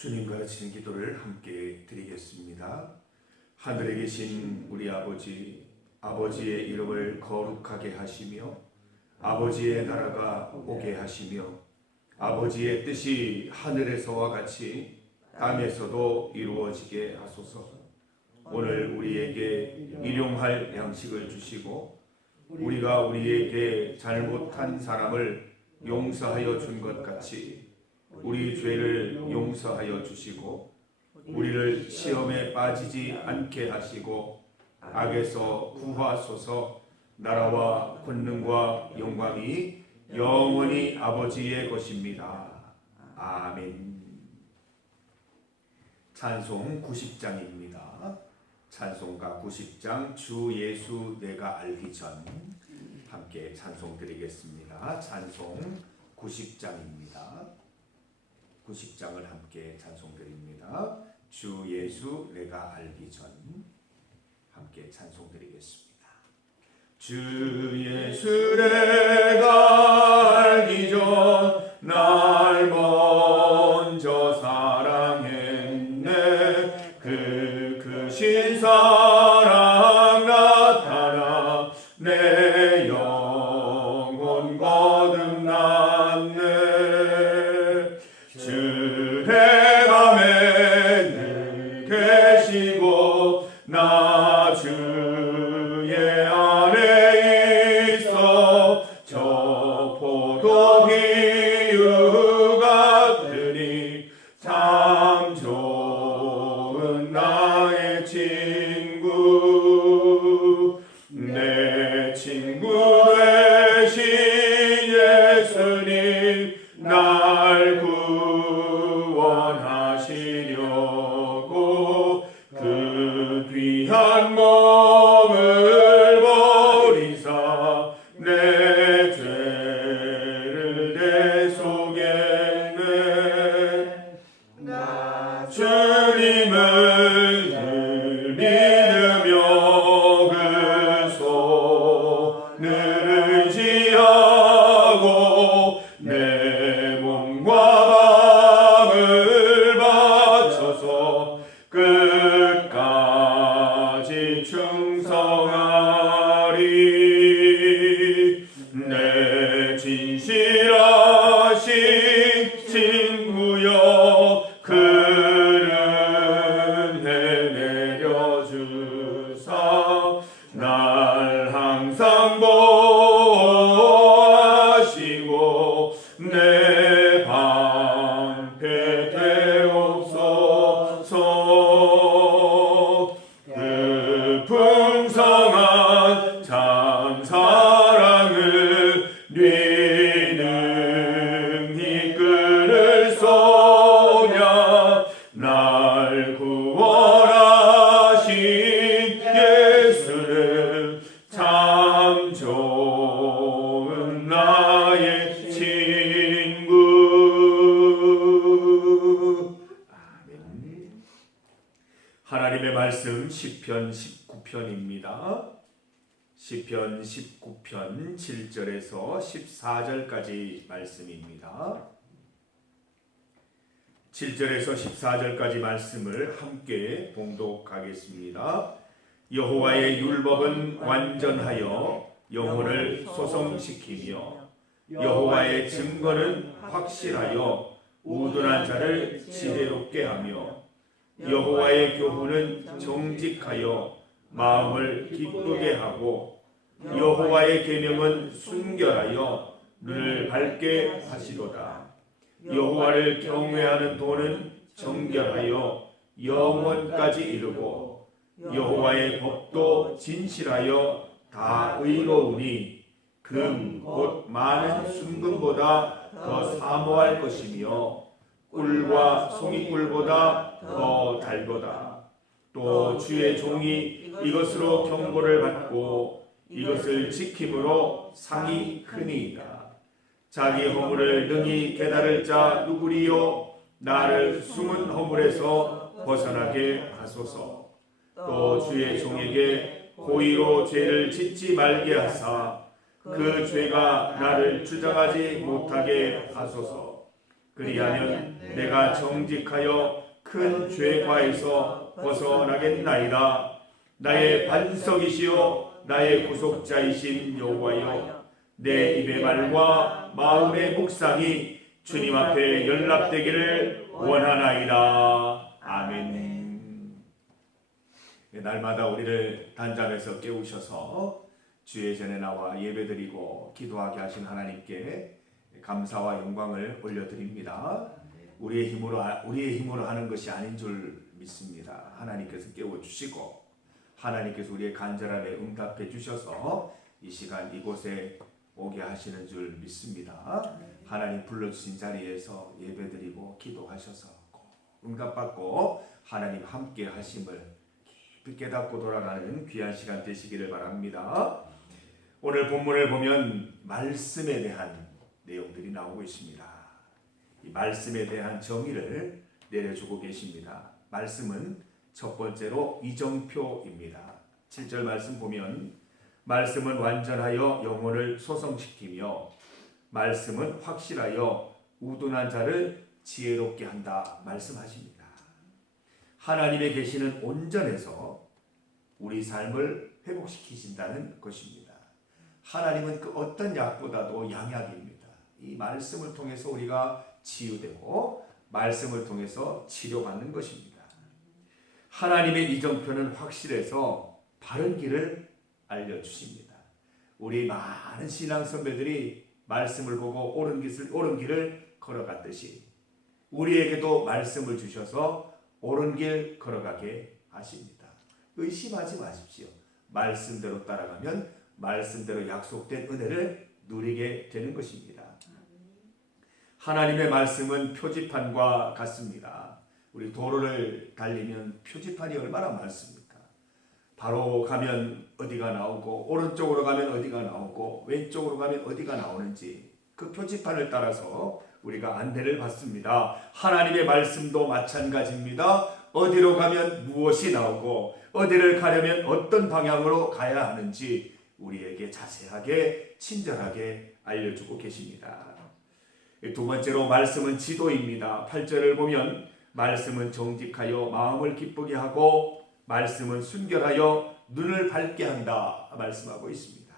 주님 가르치는 기도를 함께 드리겠습니다. 하늘에 계신 우리 아버지, 아버지의 이름을 거룩하게 하시며 아버지의 나라가 오게 하시며 아버지의 뜻이 하늘에서와 같이 땅에서도 이루어지게 하소서. 오늘 우리에게 일용할 양식을 주시고 우리가 우리에게 잘못한 사람을 용서하여 준 것 같이 우리 죄를 용서하여 주시고 우리를 시험에 빠지지 않게 하시고 악에서 구하소서. 나라와 권능과 영광이 영원히 아버지의 것입니다. 아멘. 찬송 90장입니다. 찬송가 90장 주 예수 내가 알기 전 함께 찬송 드리겠습니다. 찬송 90장입니다. 90장을 함께 찬송드립니다. 주 예수 내가 알기 전 함께 찬송드리겠습니다. 주 예수 내가 알기 전 날 먼저 사랑했네. 그 크신 사랑 나타나 내 영혼 거듭났네. 나 주의 안에 있어 저 포도 비유 같으니 참 좋은 나의 친구. 내 친구 되신 예수님 날 구원하시려고 그 귀한 몸을 버리사 내 죄를 대속했네. 나 주님을 늘 믿으며 그 손을 의지하고 내 몸과 마음을 바쳐서 끝까지 충성하리. 내 진실하신 친구여 그는 해내려 주사 날 항상 보호하시고 내 방패 되옵소서. 그 풍성한 참 사랑을 능히 끊을 소냐. 날 구원하신 예수는 참 좋은 나의 친구. 아멘. 하나님의 말씀 시편 19편입니다. 시편 19편 7절에서 14절까지 말씀입니다. 7절에서 14절까지 말씀을 함께 봉독하겠습니다. 여호와의 율법은 완전하여 영혼을 소성시키며 여호와의 증거는 확실하여 우둔한 자를 지혜롭게 하며 여호와의 교훈은 정직하여 마음을 기쁘게 하고 여호와의 계명은 순결하여 눈을 밝게 하시도다. 여호와를 경외하는 도는 정결하여 영원까지 이르고 여호와의 법도 진실하여 다 의로우니 금 곧 많은 순금보다 더 사모할 것이며 꿀과 송이꿀보다 더 달도다. 또 주의 종이 이것으로 경고를 받고 이것을 지킴으로 상이 크니이다. 자기 허물을 능히 깨달을 자 누구리요? 나를 숨은 허물에서 벗어나게 하소서. 또 주의 종에게 고의로 죄를 짓지 말게 하사 그 죄가 나를 주장하지 못하게 하소서. 그리하면 내가 정직하여 큰 죄과에서 벗어나겠나이다. 나의 반석이시요 나의 구속자이신 여호와여, 내 입의 말과 마음의 묵상이 주님 앞에 연락되기를 원하나이다. 아멘. 날마다 우리를 단잠에서 깨우셔서 주의 전에 나와 예배드리고 기도하게 하신 하나님께 감사와 영광을 올려드립니다. 우리의 힘으로 하는 것이 아닌 줄 믿습니다. 하나님께서 깨워주시고 하나님께서 우리의 간절함에 응답해 주셔서 이 시간 이곳에 오게 하시는 줄 믿습니다. 하나님 불러주신 자리에서 예배드리고 기도하셔서 응답받고 하나님 함께 하심을 깊이 깨닫고 돌아가는 귀한 시간 되시기를 바랍니다. 오늘 본문을 보면 말씀에 대한 내용들이 나오고 있습니다. 이 말씀에 대한 정의를 내려주고 계십니다. 말씀은 첫 번째로 이정표입니다. 7절 말씀 보면 말씀은 완전하여 영혼을 소성시키며 말씀은 확실하여 우둔한 자를 지혜롭게 한다 말씀하십니다. 하나님의 계시는 온전해서 우리 삶을 회복시키신다는 것입니다. 하나님은 그 어떤 약보다도 양약입니다. 이 말씀을 통해서 우리가 치유되고 말씀을 통해서 치료받는 것입니다. 하나님의 이정표는 확실해서 바른 길을 알려주십니다. 우리 많은 신앙 선배들이 말씀을 보고 옳은 길을 걸어갔듯이 우리에게도 말씀을 주셔서 옳은 길 걸어가게 하십니다. 의심하지 마십시오. 말씀대로 따라가면 말씀대로 약속된 은혜를 누리게 되는 것입니다. 하나님의 말씀은 표지판과 같습니다. 우리 도로를 달리면 표지판이 얼마나 많습니까? 바로 가면 어디가 나오고 오른쪽으로 가면 어디가 나오고 왼쪽으로 가면 어디가 나오는지 그 표지판을 따라서 우리가 안내를 받습니다. 하나님의 말씀도 마찬가지입니다. 어디로 가면 무엇이 나오고 어디를 가려면 어떤 방향으로 가야 하는지 우리에게 자세하게 친절하게 알려주고 계십니다. 두 번째로 말씀은 지도입니다. 8절을 보면 말씀은 정직하여 마음을 기쁘게 하고 말씀은 순결하여 눈을 밝게 한다 말씀하고 있습니다.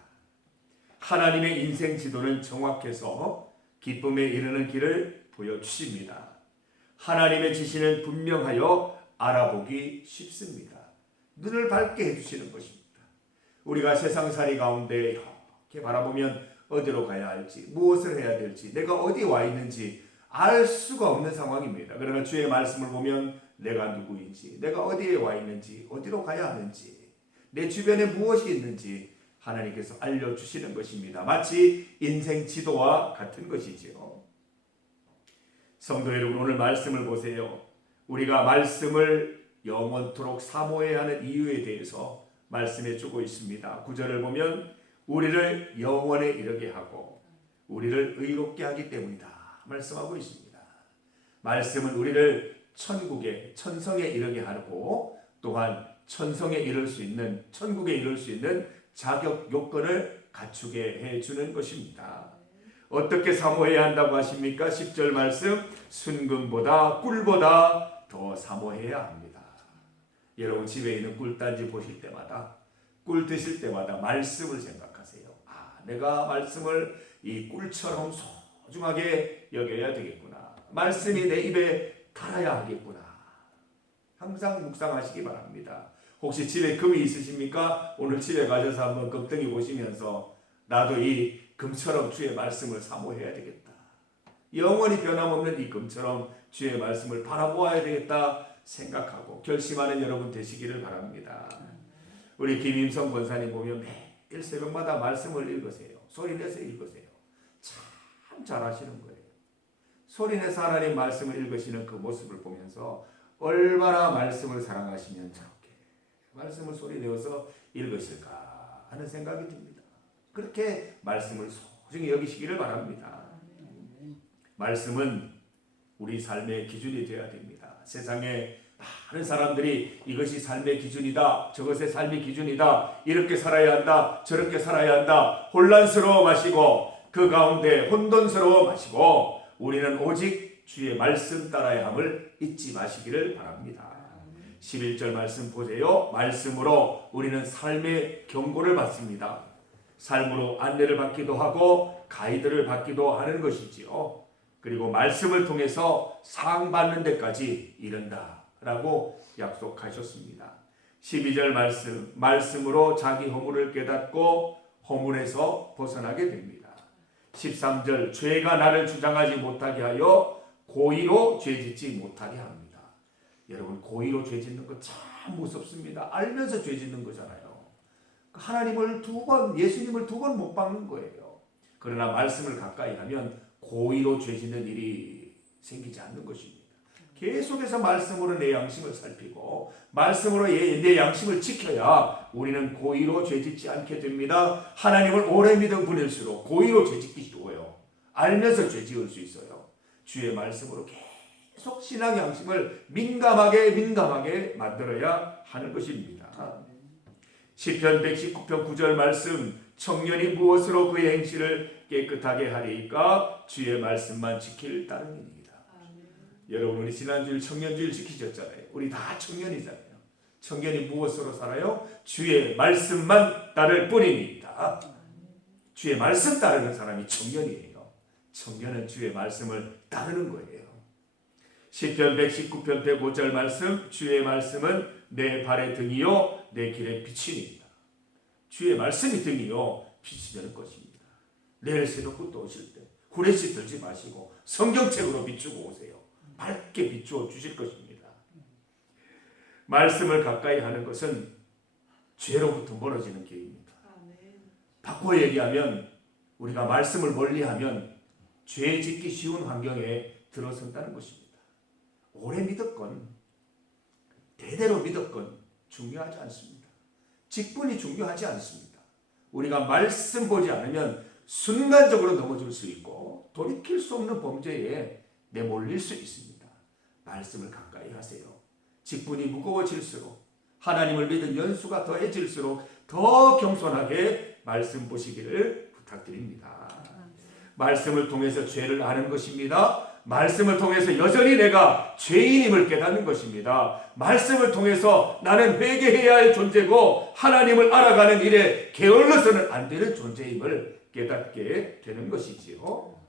하나님의 인생 지도는 정확해서 기쁨에 이르는 길을 보여주십니다. 하나님의 지시는 분명하여 알아보기 쉽습니다. 눈을 밝게 해주시는 것입니다. 우리가 세상살이 가운데 이렇게 바라보면 어디로 가야 할지, 무엇을 해야 될지, 내가 어디 와 있는지 알 수가 없는 상황입니다. 그러나 주의 말씀을 보면 내가 누구인지, 내가 어디에 와 있는지, 어디로 가야 하는지, 내 주변에 무엇이 있는지 하나님께서 알려주시는 것입니다. 마치 인생 지도와 같은 것이지요. 성도 여러분, 오늘 말씀을 보세요. 우리가 말씀을 영원토록 사모해야 하는 이유에 대해서 말씀해 주고 있습니다. 9절을 보면 우리를 영원에 이르게 하고 우리를 의롭게 하기 때문이다 말씀하고 있습니다. 말씀은 우리를 천국에 천성에 이르게 하고 또한 천성에 이를 수 있는 천국에 이를 수 있는 자격 요건을 갖추게 해주는 것입니다. 어떻게 사모해야 한다고 하십니까? 10절 말씀, 순금보다 꿀보다 더 사모해야 합니다. 여러분 집에 있는 꿀단지 보실 때마다 꿀 드실 때마다 말씀을 생각하세요. 내가 말씀을 이 꿀처럼 소중하게 여겨야 되겠구나. 말씀이 내 입에 달아야 하겠구나. 항상 묵상하시기 바랍니다. 혹시 집에 금이 있으십니까? 오늘 집에 가셔서 한번 금덩이 보시면서 나도 이 금처럼 주의 말씀을 사모해야 되겠다. 영원히 변함없는 이 금처럼 주의 말씀을 바라보아야 되겠다 생각하고 결심하는 여러분 되시기를 바랍니다. 우리 김임성 권사님 보면 매일 새벽마다 말씀을 읽으세요. 소리내서 읽으세요. 참 잘하시는 거예요. 소리내서 하나님 말씀을 읽으시는 그 모습을 보면서 얼마나 말씀을 사랑하시면 저렇게 말씀을 소리내어서 읽으실까 하는 생각이 듭니다. 그렇게 말씀을 소중히 여기시기를 바랍니다. 말씀은 우리 삶의 기준이 되어야 됩니다. 세상에 많은 사람들이 이것이 삶의 기준이다, 저것의 삶의 기준이다, 이렇게 살아야 한다, 저렇게 살아야 한다 혼란스러워 마시고 그 가운데 혼돈스러워 마시고 우리는 오직 오직 주의 말씀 따라야 함을 잊지 마시기를 바랍니다. 11절 말씀 보세요. 말씀으로 우리는 삶의 경고를 받습니다. 삶으로 안내를 받기도 하고 가이드를 받기도 하는 것이지요. 그리고 말씀을 통해서 상 받는 데까지 이른다라고 약속하셨습니다. 12절 말씀으로 자기 허물을 깨닫고 허물에서 벗어나게 됩니다. 13절 죄가 나를 주장하지 못하게 하여 고의로 죄짓지 못하게 합니다. 여러분, 고의로 죄짓는 거 참 무섭습니다. 알면서 죄짓는 거잖아요. 하나님을 예수님을 두 번 못 박는 거예요. 그러나 말씀을 가까이 하면 고의로 죄짓는 일이 생기지 않는 것입니다. 계속해서 말씀으로 내 양심을 살피고 말씀으로 내 양심을 지켜야 우리는 고의로 죄짓지 않게 됩니다. 하나님을 오래 믿은 분일수록 고의로 죄짓기 쉬워요. 알면서 죄지을 수 있어요. 주의 말씀으로 계속 신앙 양심을 민감하게 만들어야 하는 것입니다. 시편 119편 9절 말씀, 청년이 무엇으로 그의 행실을 깨끗하게 하리이까? 주의 말씀만 지킬 따름이니이다. 여러분, 우리 지난주일 청년주일 지키셨잖아요. 우리 다 청년이잖아요. 청년이 무엇으로 살아요? 주의 말씀만 따를 뿐입니다. 주의 말씀 따르는 사람이 청년이에요. 청년은 주의 말씀을 따르는 거예요. 시편 119편 105절 말씀, 주의 말씀은 내 발의 등이요 내 길의 빛이니이다. 주의 말씀이 등이요 빛이 되는 것입니다. 내일 새벽부터 오실 때 후레쉬 들지 마시고 성경책으로 비추고 오세요. 밝게 비추어 주실 것입니다. 말씀을 가까이 하는 것은 죄로부터 멀어지는 길입니다. 바꿔 얘기하면 우리가 말씀을 멀리하면 죄 짓기 쉬운 환경에 들어선다는 것입니다. 오래 믿었건 대대로 믿었건 중요하지 않습니다. 직분이 중요하지 않습니다. 우리가 말씀 보지 않으면 순간적으로 넘어질 수 있고 돌이킬 수 없는 범죄에 내몰릴 수 있습니다. 말씀을 가까이 하세요. 직분이 무거워질수록 하나님을 믿은 연수가 더해질수록 더 겸손하게 말씀 보시기를 부탁드립니다. 말씀을 통해서 죄를 아는 것입니다. 말씀을 통해서 여전히 내가 죄인임을 깨닫는 것입니다. 말씀을 통해서 나는 회개해야 할 존재고 하나님을 알아가는 일에 게을러서는 안 되는 존재임을 깨닫게 되는 것이지요.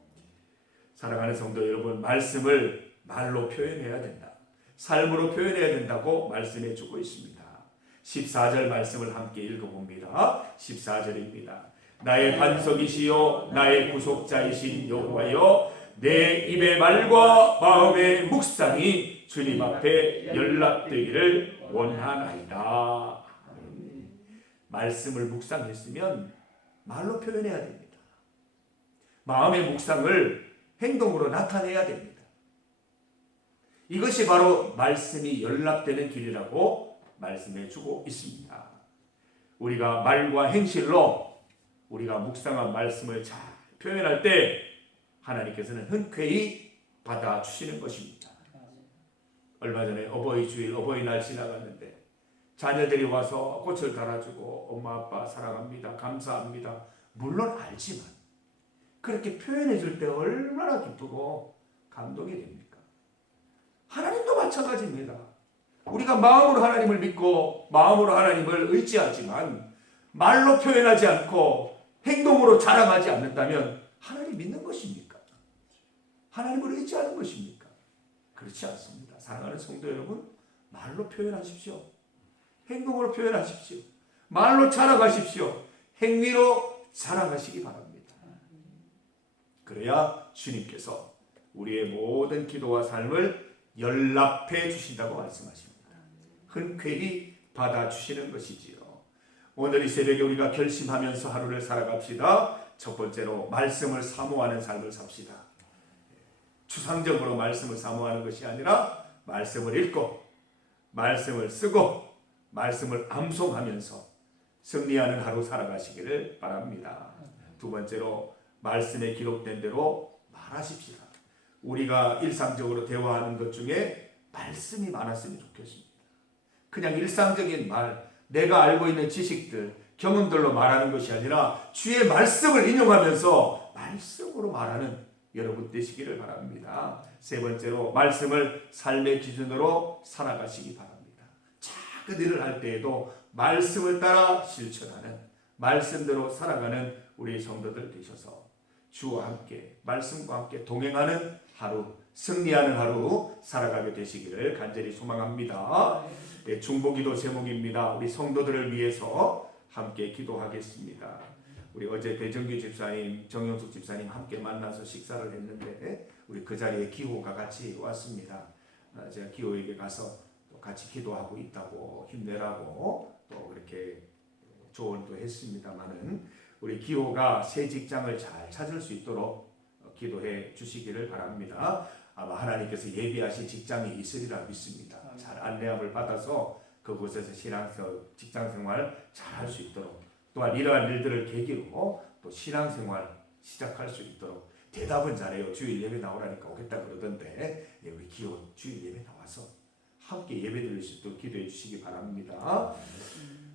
사랑하는 성도 여러분, 말씀을 말로 표현해야 된다. 삶으로 표현해야 된다고 말씀해 주고 있습니다. 14절 말씀을 함께 읽어봅니다. 14절입니다. 나의 반석이시요 나의 구속자이신 여호와여, 내 입의 말과 마음의 묵상이 주님 앞에 연락되기를 원하나이다. 말씀을 묵상했으면 말로 표현해야 됩니다. 마음의 묵상을 행동으로 나타내야 됩니다. 이것이 바로 말씀이 연락되는 길이라고 말씀해 주고 있습니다. 우리가 말과 행실로 우리가 묵상한 말씀을 잘 표현할 때 하나님께서는 흔쾌히 받아주시는 것입니다. 얼마 전에 어버이 주일, 어버이날 지나갔는데 자녀들이 와서 꽃을 달아주고 엄마 아빠 사랑합니다, 감사합니다, 물론 알지만 그렇게 표현해 줄 때 얼마나 기쁘고 감동이 됩니까? 하나님도 마찬가지입니다. 우리가 마음으로 하나님을 믿고 마음으로 하나님을 의지하지만 말로 표현하지 않고 행동으로 자랑하지 않는다면 하나님 믿는 것입니까? 하나님을 의지하는 것입니까? 그렇지 않습니다. 사랑하는 성도 여러분, 말로 표현하십시오. 행동으로 표현하십시오. 말로 자랑하십시오. 행위로 자랑하시기 바랍니다. 그래야 주님께서 우리의 모든 기도와 삶을 연락해 주신다고 말씀하십니다. 흔쾌히 받아주시는 것이지요. 오늘 이 새벽에 우리가 결심하면서 하루를 살아갑시다. 첫 번째로 말씀을 사모하는 삶을 삽시다. 추상적으로 말씀을 사모하는 것이 아니라 말씀을 읽고 말씀을 쓰고 말씀을 암송하면서 승리하는 하루 살아가시기를 바랍니다. 두 번째로 말씀에 기록된 대로 말하십시다. 우리가 일상적으로 대화하는 것 중에 말씀이 많았으면 좋겠습니다. 그냥 일상적인 말, 내가 알고 있는 지식들, 경험들로 말하는 것이 아니라 주의 말씀을 인용하면서 말씀으로 말하는 여러분 되시기를 바랍니다. 세 번째로 말씀을 삶의 기준으로 살아가시기 바랍니다. 작은 일을 할 때에도 말씀을 따라 실천하는, 말씀대로 살아가는 우리 성도들 되셔서 주와 함께, 말씀과 함께 동행하는 하루, 승리하는 하루 살아가게 되시기를 간절히 소망합니다. 네, 중보기도 제목입니다. 우리 성도들을 위해서 함께 기도하겠습니다. 우리 어제 배정규 집사님, 정영숙 집사님 함께 만나서 식사를 했는데 우리 그 자리에 기호가 같이 왔습니다. 제가 기호에게 가서 또 같이 기도하고 있다고, 힘내라고 또 그렇게 조언도 했습니다만은 우리 기호가 새 직장을 잘 찾을 수 있도록 기도해 주시기를 바랍니다. 아마 하나님께서 예비하신 직장이 있으리라 믿습니다. 잘 안내함을 받아서 그곳에서 직장생활 잘 할 수 있도록, 또한 이러한 일들을 계기로 또 신앙생활 시작할 수 있도록. 대답은 잘해요. 주일 예배 나오라니까 오겠다 그러던데 우리 기호 주일 예배 나와서 함께 예배 드릴 수 있도록 기도해 주시기 바랍니다.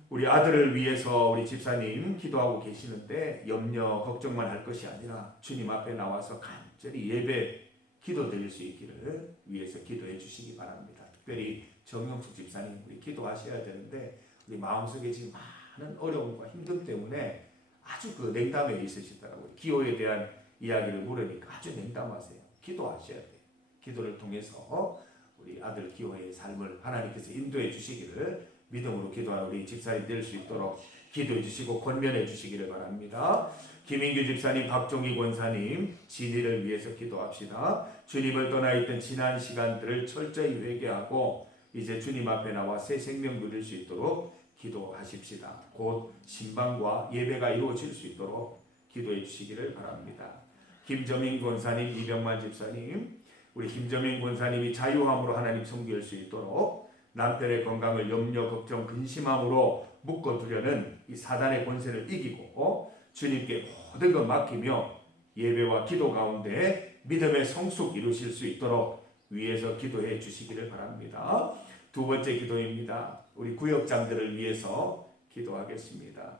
우리 아들을 위해서 우리 집사님 기도하고 계시는데 염려 걱정만 할 것이 아니라 주님 앞에 나와서 간절히 예배 기도 드릴 수 있기를 위해서 기도해 주시기 바랍니다. 특별히 정영숙 집사님 우리 기도하셔야 되는데 우리 마음속에 지금 많은 어려움과 힘듦 때문에 아주 그 냉담에 있으시더라고요. 기호에 대한 이야기를 물으니까 아주 냉담하세요. 기도하셔야 돼요. 기도를 통해서 우리 아들 기호의 삶을 하나님께서 인도해 주시기를 믿음으로 기도하는 우리 집사님 될 수 있도록 기도해 주시고 권면해 주시기를 바랍니다. 김인규 집사님, 박종희 권사님 진리를 위해서 기도합시다. 주님을 떠나 있던 지난 시간들을 철저히 회개하고 이제 주님 앞에 나와 새 생명 누릴 수 있도록 기도하십시다. 곧 신방과 예배가 이루어질 수 있도록 기도해 주시기를 바랍니다. 김정인 권사님, 이병만 집사님, 우리 김정인 권사님이 자유함으로 하나님 섬길 수 있도록 남편의 건강을 염려, 걱정, 근심함으로 묶어두려는 이 사단의 권세를 이기고 주님께 모든 것 맡기며 예배와 기도 가운데 믿음의 성숙 이루실 수 있도록 위해서 기도해 주시기를 바랍니다. 두 번째 기도입니다. 우리 구역장들을 위해서 기도하겠습니다.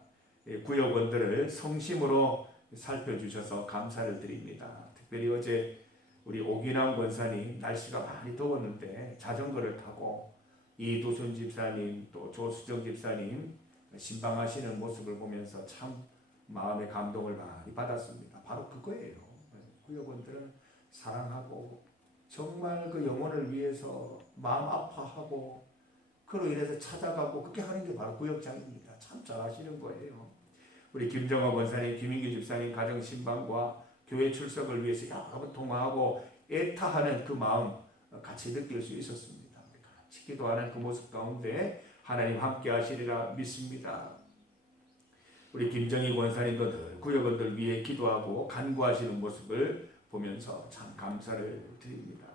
구역원들을 성심으로 살펴주셔서 감사를 드립니다. 특별히 어제 우리 오기남 권사님 날씨가 많이 더웠는데 자전거를 타고 이두순 집사님 또 조수정 집사님 신방하시는 모습을 보면서 참 마음의 감동을 많이 받았습니다. 바로 그거예요. 구역원들은 사랑하고 정말 그 영혼을 위해서 마음 아파하고 그로 인해서 찾아가고 그렇게 하는 게 바로 구역장입니다. 참 잘하시는 거예요. 우리 김정화 권사님, 김인규 집사님 가정 신방과 교회 출석을 위해서 여러 번 통화하고 애타하는 그 마음 같이 느낄 수 있었습니다. 같이 기도하는 그 모습 가운데 하나님 함께 하시리라 믿습니다. 우리 김정희 권사님도 늘 구역원들 위해 기도하고 간구하시는 모습을 보면서 참 감사를 드립니다.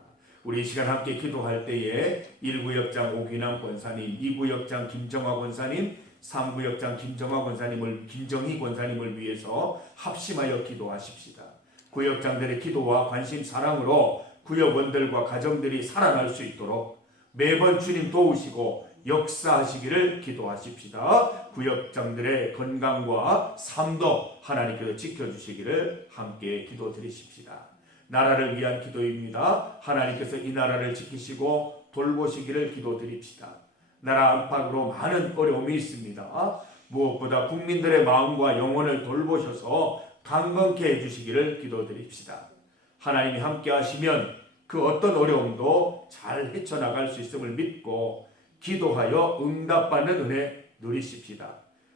우리 이 시간 함께 기도할 때에 1구역장 오기남 권사님, 2구역장 김정화 권사님, 3구역장 김정희 권사님을 위해서 합심하여 기도하십시다. 구역장들의 기도와 관심 사랑으로 구역원들과 가정들이 살아날 수 있도록 매번 주님 도우시고 역사하시기를 기도하십시다. 구역장들의 건강과 삶도 하나님께서 지켜주시기를 함께 기도드리십시다. 나라를 위한 기도입니다. 하나님께서 이 나라를 지키시고 돌보시기를 기도드립시다. 나라 안팎으로 많은 어려움이 있습니다. 무엇보다 국민들의 마음과 영혼을 돌보셔서 강건케 해주시기를 기도드립시다. 하나님이 함께 하시면 그 어떤 어려움도 잘 헤쳐나갈 수 있음을 믿고 기도하여 응답받는 은혜 누리십시다.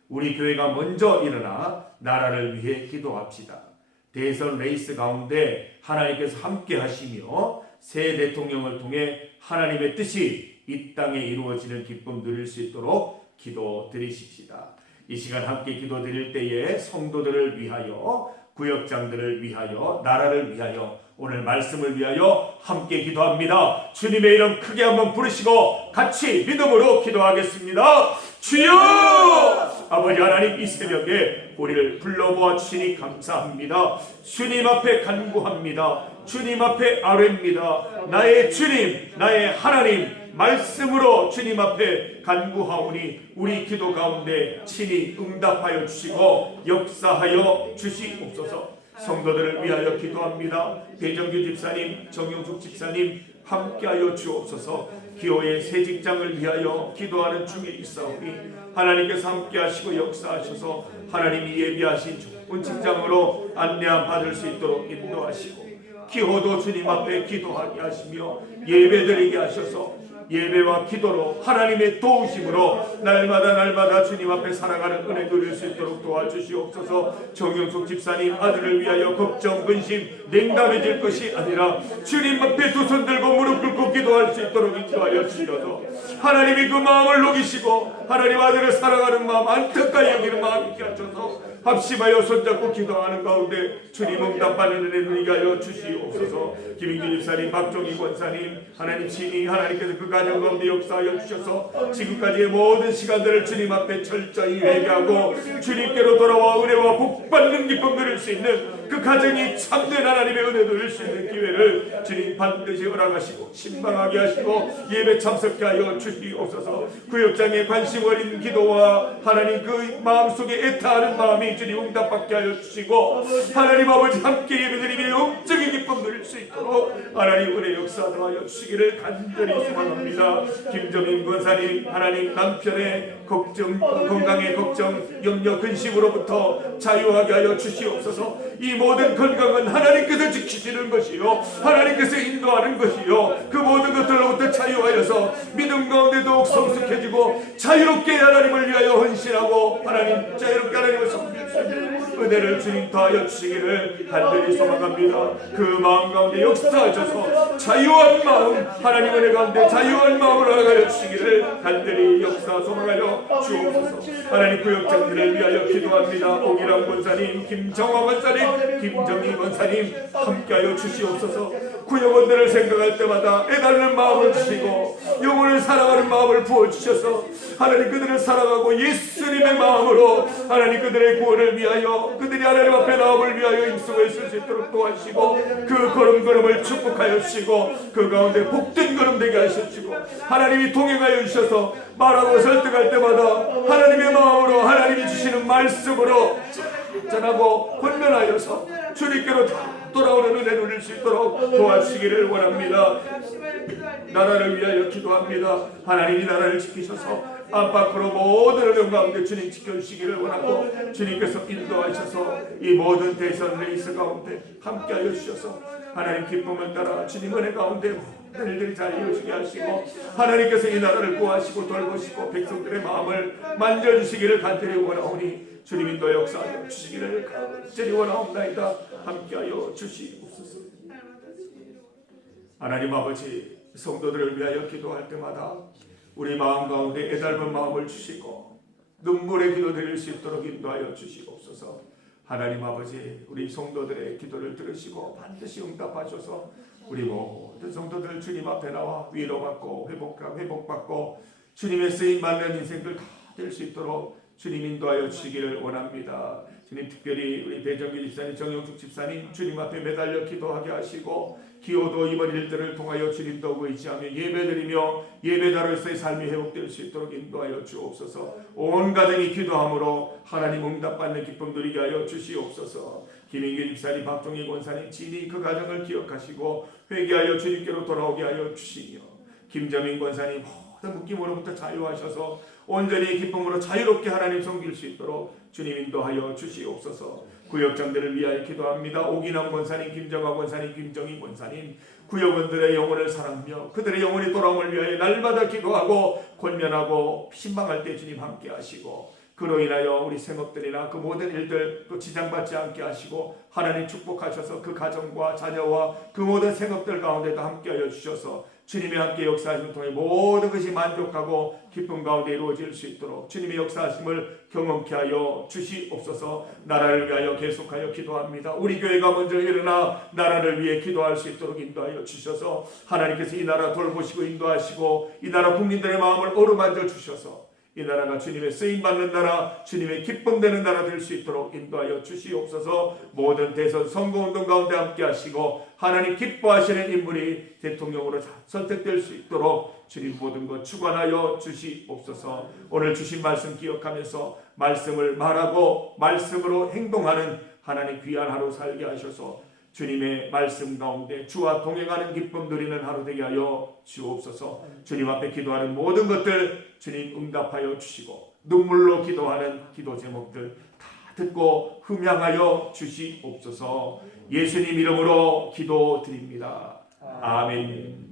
우리 교회가 먼저 일어나 나라를 위해 기도합시다. 대선 레이스 가운데 하나님께서 함께 하시며 새 대통령을 통해 하나님의 뜻이 이 땅에 이루어지는 기쁨 누릴 수 있도록 기도드리십시다. 이 시간 함께 기도드릴 때에 성도들을 위하여, 구역장들을 위하여, 나라를 위하여, 오늘 말씀을 위하여 함께 기도합니다. 주님의 이름 크게 한번 부르시고 같이 믿음으로 기도하겠습니다. 주여! 아버지 하나님, 이 새벽에 우리를 불러모아 주시니 감사합니다. 주님 앞에 간구합니다. 주님 앞에 아뢰입니다. 나의 주님, 나의 하나님, 말씀으로 주님 앞에 간구하오니 우리 기도 가운데 친히 응답하여 주시고 역사하여 주시옵소서. 성도들을 위하여 기도합니다. 배정규 집사님, 정용숙 집사님 함께하여 주옵소서. 기호의 새 직장을 위하여 기도하는 중에 있사오니 하나님께서 함께하시고 역사하셔서 하나님이 예비하신 좋은 직장으로 안내함 받을 수 있도록 인도하시고, 기호도 주님 앞에 기도하게 하시며 예배드리게 하셔서 예배와 기도로 하나님의 도우심으로 날마다 주님 앞에 살아가는 은혜 누릴 수 있도록 도와주시옵소서. 정영숙 집사님 아들을 위하여 걱정, 근심, 냉담해질 것이 아니라 주님 앞에 두 손 들고 무릎 꿇고 기도할 수 있도록 인도하여 주셔서 하나님이 그 마음을 녹이시고 하나님 아들을 사랑하는 마음, 안타까이 여기는 마음 있게 하셔서 합심하여 손잡고 기도하는 가운데 주님 응답받는 은혜 누리게 하여 주시옵소서. 김인규 집사님, 박종희 권사님, 하나님 친히 하나님께서 그 가정 가운데 역사하여 주셔서 지금까지의 모든 시간들을 주님 앞에 철저히 회개하고 주님께로 돌아와 은혜와 복받는 기쁨 누릴 수 있는 그 가정이 참된 하나님의 은혜 누릴 수 있는 기회를 주님 반드시 허락하시고 신방하게 하시고 예배 참석케 하여 주시옵소서. 구역장에 관심 어린 기도와 하나님 그 마음속에 애타하는 마음이 주님 응답받게 하여 주시고 하나님 아버지 함께 예배드리며 영적인 기쁨 누릴 수 있도록 하나님 은혜 역사하여 주시기를 간절히 소망합니다. 김정인 권사님, 하나님 남편의 걱정, 건강의 걱정, 염려, 근심으로부터 자유하게 하여 주시옵소서. 이 모든 건강은 하나님께서 지키시는 것이요 하나님께서 인도하는 것이요 그 모든 것들로부터 자유하여서 믿음 가운데 더욱 성숙해지고 자유롭게 하나님을 위하여 헌신하고 하나님 자유롭게 하나님을 섬길 수 있는 은혜를 주님 더하여 주시기를 간절히 소망합니다. 그 마음 가운데 역사하셔서 자유한 마음, 하나님 은혜 가운데 자유한 마음을 허락하여 주시기를 간절히 역사 소망하여 주옵소서. 하나님 구역장들을 위하여 기도합니다. 오기람 권사님, 김정화 권사님, 김정희 권사님 함께하여 주시옵소서. 구역원들을 생각할 때마다 애달는 마음을 주시고 영혼을 사랑하는 마음을 부어주셔서 하나님 그들을 사랑하고 예수님의 마음으로 하나님 그들의 구원을 위하여 그들이 하나님 앞에 나옴을 위하여 임수가 있을 수 있도록 도와주시고 그 걸음걸음을 축복하여 주시고 그 가운데 복된 걸음 되게 하시고 하나님이 동행하여 주셔서 말하고 설득할 때마다 하나님의 마음으로 하나님이 주시는 말씀으로 전하고 권면하여서 주님께로 다 돌아오는 은혜 누릴 수 있도록 도와주시기를 원합니다. 나라를 위하여 기도합니다. 하나님이 나라를 지키셔서 안팎으로 모든 어려움 가운데 주님 지켜주시기를 원하고 주님께서 인도하셔서 이 모든 대선 레이스 가운데 함께하여 주셔서 하나님 기쁨을 따라 주님 은혜 가운데 일들이 잘 이루어지게 하시고 하나님께서 이 나라를 구하시고 돌보시고 백성들의 마음을 만져주시기를 간절히 원하오니 주님 인도 역사하여 주시기를 간절히 원하옵나이다. 함께하여 주시옵소서. 하나님 아버지, 성도들을 위하여 기도할 때마다 우리 마음 가운데 애달픈 마음을 주시고 눈물의 기도 드릴 수 있도록 인도하여 주시옵소서. 하나님 아버지, 우리 성도들의 기도를 들으시고 반드시 응답하셔서 우리 모든 성도들 주님 앞에 나와 위로받고 회복받고 주님의 쓰임받는 인생들 다 될 수 있도록 주님 인도하여 주시기를 원합니다. 주님 특별히 우리 배정규 집사님, 정영숙 집사님 주님 앞에 매달려 기도하게 하시고 기호도 이번 일들을 통하여 주님 더욱 의지하며 예배드리며 예배자로서의 삶이 회복될 수 있도록 인도하여 주옵소서. 온 가정이 기도함으로 하나님 응답받는 기쁨 누리게 하여 주시옵소서. 김인규 집사님, 박종희 권사님 진히 그 가정을 기억하시고 회개하여 주님께로 돌아오게 하여 주시며 김정인 권사님 모든 묶임으로부터 자유하셔서 온전히 기쁨으로 자유롭게 하나님 섬길 수 있도록 주님 인도하여 주시옵소서. 구역장들을 위하여 기도합니다. 오기남 권사님, 김정화 권사님, 김정희 권사님 구역원들의 영혼을 사랑하며 그들의 영혼이 돌아옴을 위하여 날마다 기도하고 권면하고 신방할 때 주님 함께 하시고 그로 인하여 우리 생업들이나 그 모든 일들 또 지장받지 않게 하시고 하나님 축복하셔서 그 가정과 자녀와 그 모든 생업들 가운데도 함께하여 주셔서 주님의 함께 역사하심을 통해 모든 것이 만족하고 기쁨 가운데 이루어질 수 있도록 주님의 역사하심을 경험케 하여 주시옵소서. 나라를 위하여 계속하여 기도합니다. 우리 교회가 먼저 일어나 나라를 위해 기도할 수 있도록 인도하여 주셔서 하나님께서 이 나라 돌보시고 인도하시고 이 나라 국민들의 마음을 어루만져 주셔서 이 나라가 주님의 쓰임받는 나라, 주님의 기쁨되는 나라 될 수 있도록 인도하여 주시옵소서. 모든 대선 선거운동 가운데 함께 하시고 하나님 기뻐하시는 인물이 대통령으로 선택될 수 있도록 주님 모든 것 주관하여 주시옵소서. 오늘 주신 말씀 기억하면서 말씀을 말하고 말씀으로 행동하는 하나님 귀한 하루 살게 하셔서 주님의 말씀 가운데 주와 동행하는 기쁨 누리는 하루 되게 하여 주옵소서. 주님 앞에 기도하는 모든 것들 주님 응답하여 주시고 눈물로 기도하는 기도 제목들 다 듣고 흠양하여 주시옵소서. 예수님 이름으로 기도드립니다. 아멘.